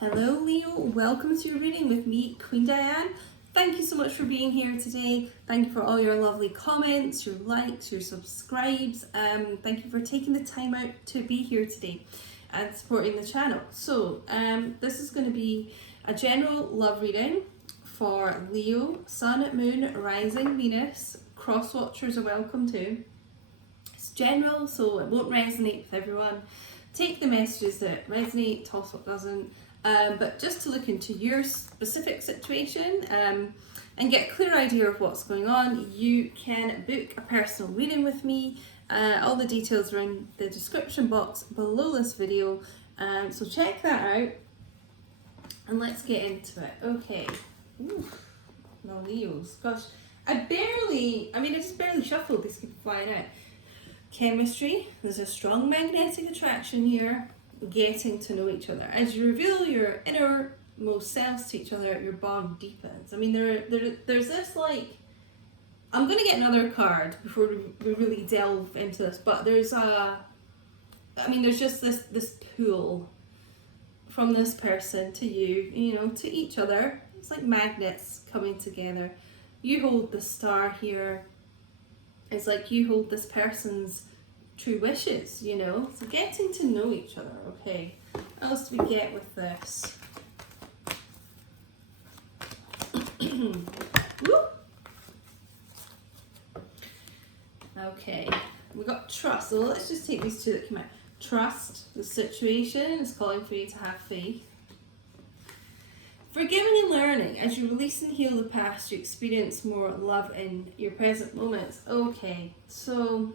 Hello Leo, welcome to your reading with me, Queen Diane. Thank you so much for being here today. Thank you for all your lovely comments, your likes, your subscribes. Thank you for taking the time out to be here today and supporting the channel. So this is going to be a general love reading for Leo, Sun, Moon, Rising, Venus. Cross watchers are welcome too. It's general, so it won't resonate with everyone. Take the messages that resonate, toss what doesn't. But just to look into your specific situation and get a clear idea of what's going on, you can book a personal reading with me. All the details are in the description box below this video, so check that out and let's get into it. Okay. Ooh, no Leos. Gosh, I just barely shuffled. These keep flying out. Chemistry. There's a strong magnetic attraction here. Getting to know each other. As you reveal your innermost selves to each other, your bond deepens. I mean, there's this like, I'm going to get another card before we really delve into this, but there's just this pull from this person to you, to each other. It's like magnets coming together. You hold the star here. It's like you hold this person's true wishes, so getting to know each other. Okay, what else do we get with this? Okay, we got trust. So let's just take these two that came out. Trust. The situation is calling for you to have faith. Forgiving and learning. As you release and heal the past, you experience more love in your present moments. Okay, so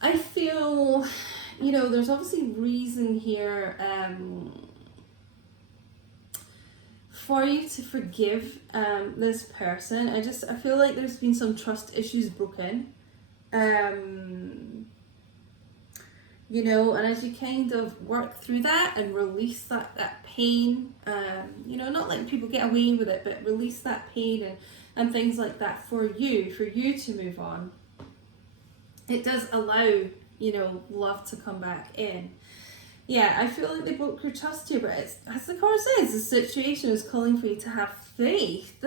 I feel, there's obviously reason here for you to forgive this person. I feel like there's been some trust issues broken. And as you kind of work through that and release that pain, not letting people get away with it, but release that pain and things like that for you to move on. It does allow, love to come back in. Yeah, I feel like they broke your trust here, but as the card says, the situation is calling for you to have faith.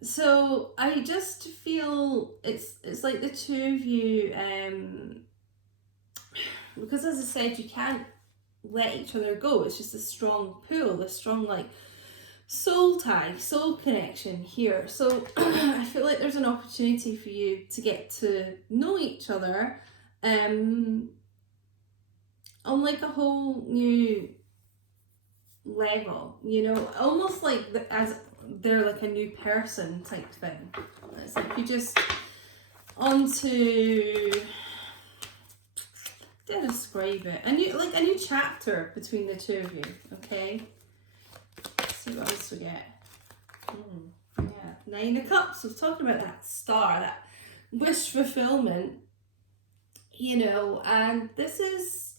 So I just feel it's like the two of you, because as I said, you can't let each other go. It's just a strong pull, a strong soul tie, soul connection here. So I feel like there's an opportunity for you to get to know each other on like a whole new level, almost like as they're like a new person type thing. It's like you just describe it, a new chapter between the two of you. Okay, let's see what else we get. Yeah, 9 of Cups. We're talking about that star, that wish fulfillment, and this is,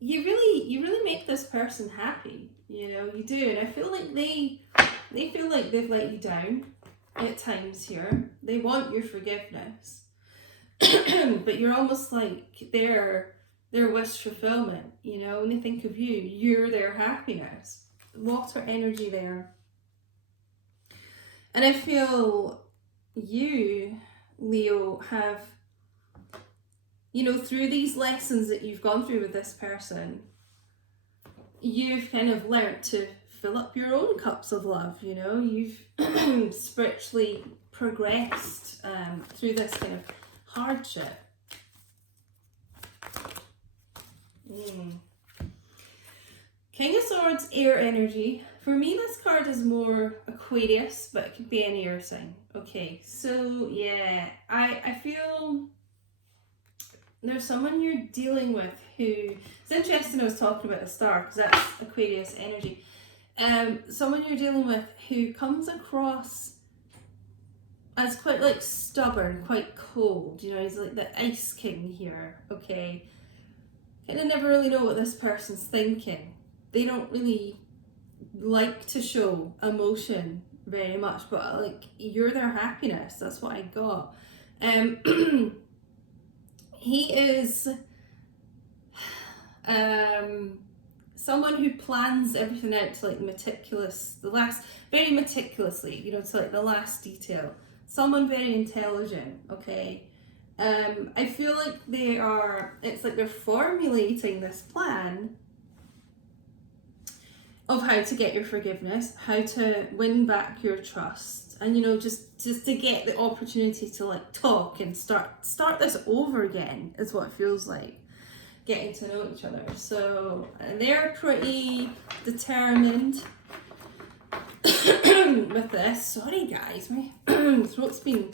you really make this person happy, you do. And I feel like they feel like they've let you down at times here. They want your forgiveness, but you're almost like their wish fulfillment, when they think of you, you're their happiness. Water energy there. And I feel you, Leo, have, through these lessons that you've gone through with this person, you've kind of learnt to fill up your own cups of love, you've spiritually progressed through this kind of hardship. King of Swords, air energy. For me, this card is more Aquarius, but it could be any air sign. Okay, so yeah, I feel there's someone you're dealing with who, it's interesting I was talking about the star because that's Aquarius energy. Someone you're dealing with who comes across as quite stubborn, quite cold, he's like the ice king here. Okay, kind of never really know what this person's thinking. They don't really like to show emotion very much, but you're their happiness. That's what I got. He is Someone who plans everything out to like very meticulously, you know, to like the last detail. Someone very intelligent, okay? I feel like it's like they're formulating this plan of how to get your forgiveness, how to win back your trust, and, you know, just to get the opportunity to like talk and start this over again is what it feels like. Getting to know each other. So they're pretty determined with this. Sorry guys, my throat's been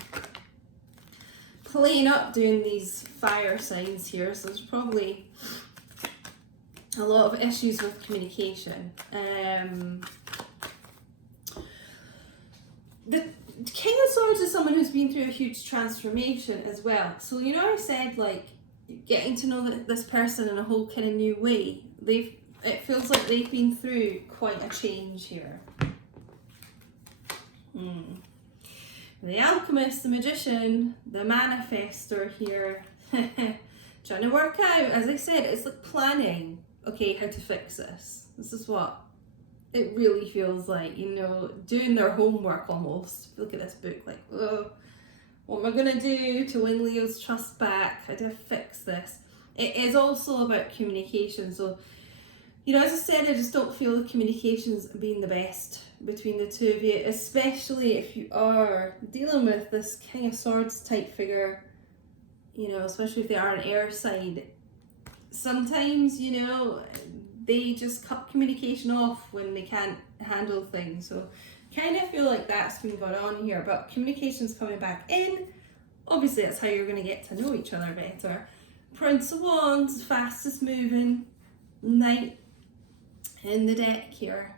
playing up doing these fire signs here, so there's probably a lot of issues with communication. The King of Swords is someone who's been through a huge transformation as well. So, you know, I said like getting to know this person in a whole kind of new way. It feels like they've been through quite a change here. The Alchemist, the Magician, the Manifestor here, trying to work out, as I said, it's like planning, okay, how to fix this. This is what it really feels like, you know, doing their homework almost. Look at this book, like, oh, what am I going to do to win Leo's trust back? How do I fix this? It is also about communication. So, you know, as I said, I just don't feel the communications being the best between the two of you, especially if you are dealing with this King of Swords type figure, you know, especially if they are an air sign. Sometimes, you know, they just cut communication off when they can't handle things. So kind of feel like that's been going on here, but communication's coming back in. Obviously that's how you're going to get to know each other better. Prince of Wands, fastest moving knight in the deck here.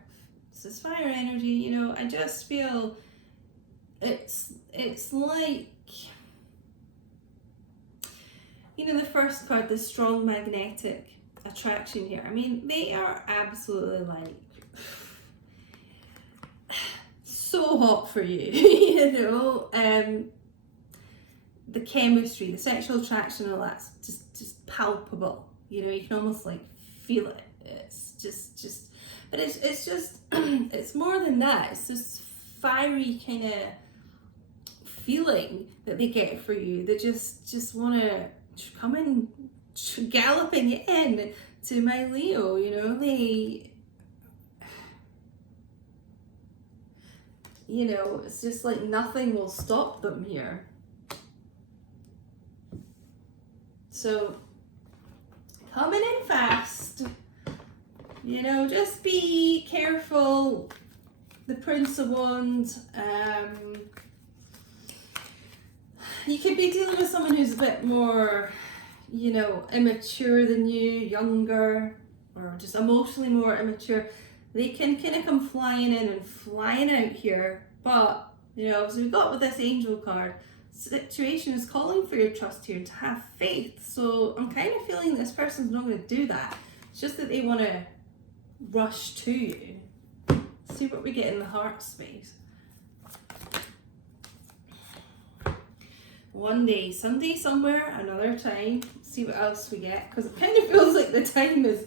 This is fire energy, you know. I just feel it's like, you know, the first card, the strong magnetic attraction here. I mean, they are absolutely like so hot for you, you know. The chemistry, the sexual attraction, all that's just palpable. You know, you can almost like feel it. It's just, but it's just it's more than that. It's this fiery kind of feeling that they get for you. They just want to come in galloping in to my Leo. You know, you know, it's just like nothing will stop them here. So coming in fast, you know, just be careful. The Prince of Wands, you could be dealing with someone who's a bit more, you know, immature than you, younger, or just emotionally more immature. They can kind of come flying in and flying out here, but, you know, as we got with this angel card, situation is calling for your trust here, to have faith. So I'm kind of feeling this person's not going to do that. It's just that they want to rush to you. Let's see what we get in the heart space. One day, someday, somewhere, another time. Let's see what else we get, because it kind of feels like the time is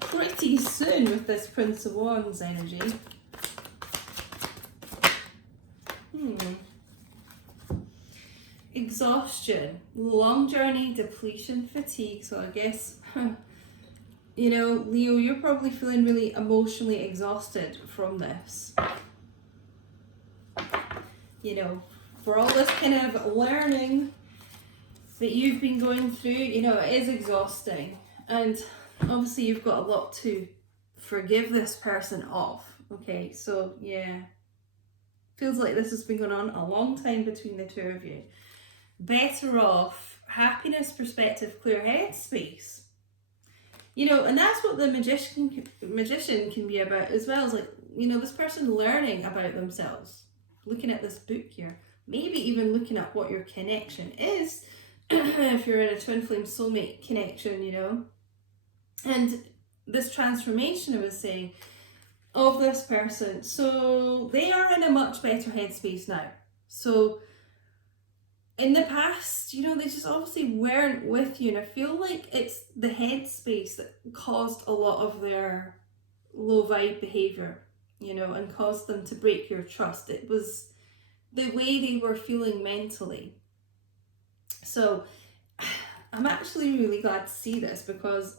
pretty soon with this Prince of Wands energy. Exhaustion, long journey, depletion, fatigue. So I guess, you know, Leo, you're probably feeling really emotionally exhausted from this. You know, for all this kind of learning that you've been going through, you know, it is exhausting. And obviously you've got a lot to forgive this person of. Okay, so yeah. Feels like this has been going on a long time between the two of you. Better off, happiness, perspective, clear headspace. You know, and that's what the magician can be about as well. Is like, you know, this person learning about themselves, looking at this book here, maybe even looking at what your connection is, if you're in a twin flame soulmate connection, you know. And this transformation I was saying of this person, so they are in a much better headspace now. So in the past, you know, they just obviously weren't with you. And I feel like it's the headspace that caused a lot of their low vibe behavior, you know, and caused them to break your trust. It was the way they were feeling mentally. So I'm actually really glad to see this, because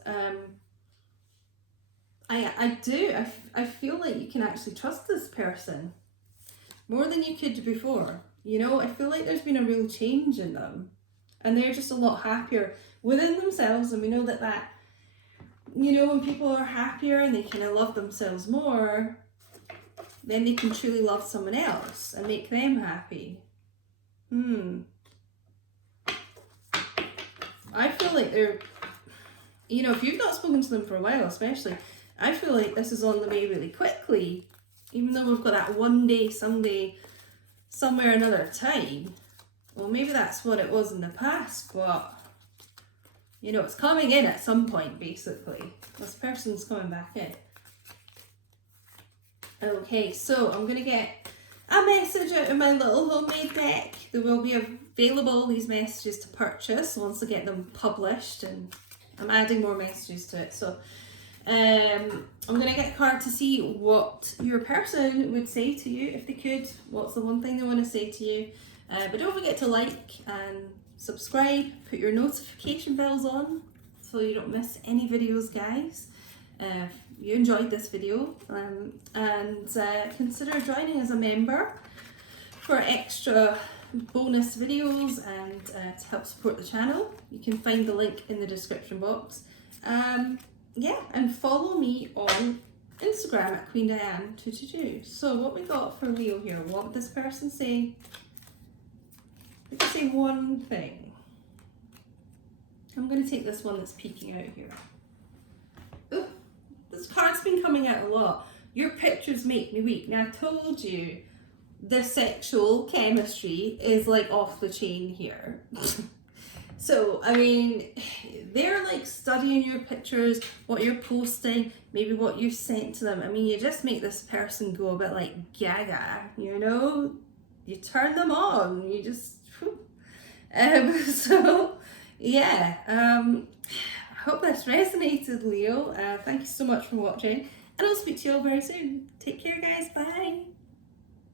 I feel like you can actually trust this person more than you could before. You know, I feel like there's been a real change in them, and they're just a lot happier within themselves. And we know that, you know, when people are happier and they kind of love themselves more, then they can truly love someone else and make them happy. I feel like they're, you know, if you've not spoken to them for a while especially, I feel like this is on the way really quickly. Even though we've got that one day, someday, somewhere another time. Well, maybe that's what it was in the past, but, you know, it's coming in at some point, basically. This person's coming back in. Okay, so I'm going to get a message out of my little homemade deck. There will be available, these messages, to purchase once I get them published, and I'm adding more messages to it. So I'm going to get a card to see what your person would say to you if they could. What's the one thing they want to say to you? But don't forget to like and subscribe, put your notification bells on so you don't miss any videos, guys. If you enjoyed this video, and consider joining as a member for extra bonus videos and to help support the channel. You can find the link in the description box. Yeah, and follow me on Instagram at QueenDiane222. So what we got for Leo here? What this person say? They can say one thing. I'm going to take this one that's peeking out here. Oh, this card's been coming out a lot. Your pictures make me weak. Now I told you the sexual chemistry is like off the chain here. So, I mean, they're like studying your pictures, what you're posting, maybe what you've sent to them. I mean, you just make this person go a bit like gaga, you know? You turn them on, you just... so, yeah, I hope this resonated, Leo. Thank you so much for watching, and I'll speak to you all very soon. Take care, guys. Bye.